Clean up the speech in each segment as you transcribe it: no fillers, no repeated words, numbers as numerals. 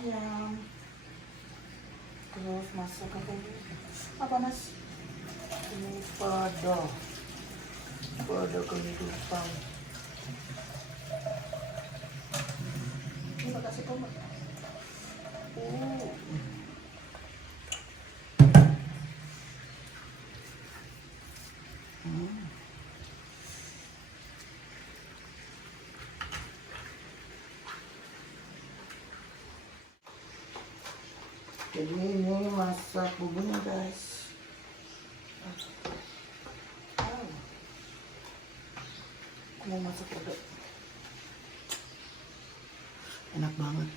ayam. Terus masak apa mas? Ini pada kehidupan. Ini kasih tomat. Jadi ini masak bumbunya guys. Aku mau masak juga. Enak banget.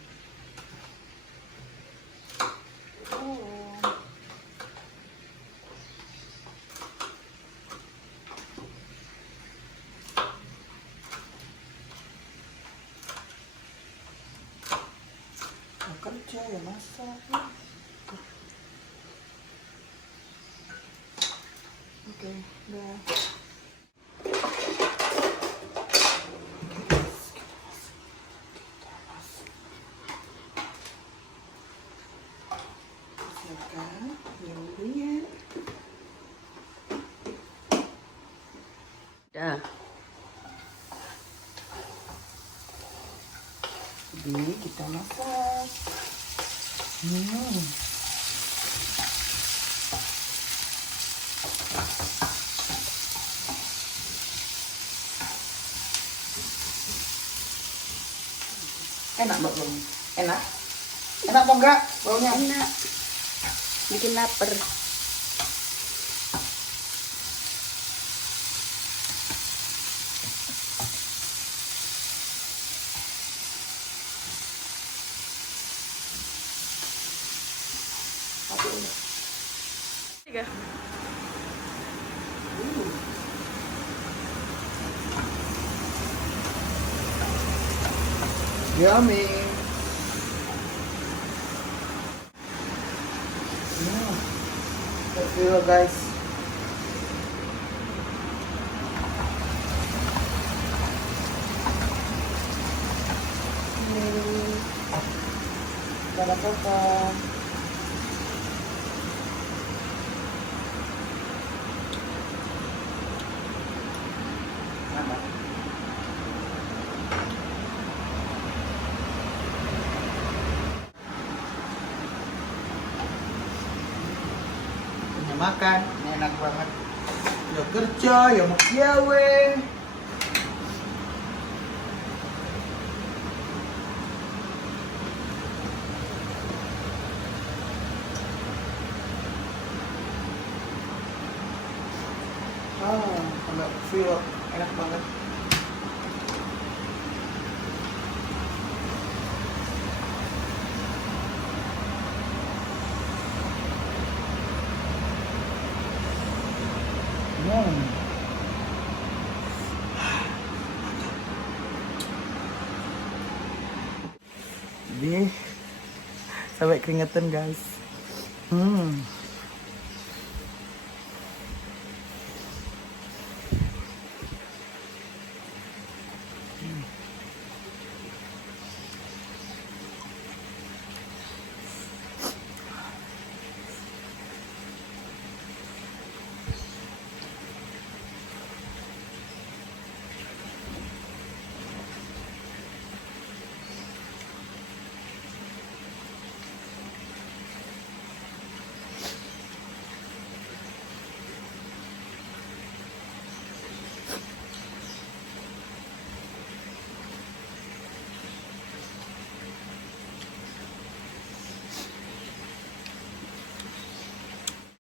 Kerja ya masak. Oke, udah. Siapkan bumbunya. Dah. Jadi kita masak. Enak mbak baunya? Enak? Enak apa enggak baunya? Enak. Bikin lapar. Apa ini? Tiga. Yummy. Let's do it guys. Ada apa? Makan, ini enak banget. Udah kerja, ya mau gawe. Agak feel enak banget. Jadi sampai keringetan guys.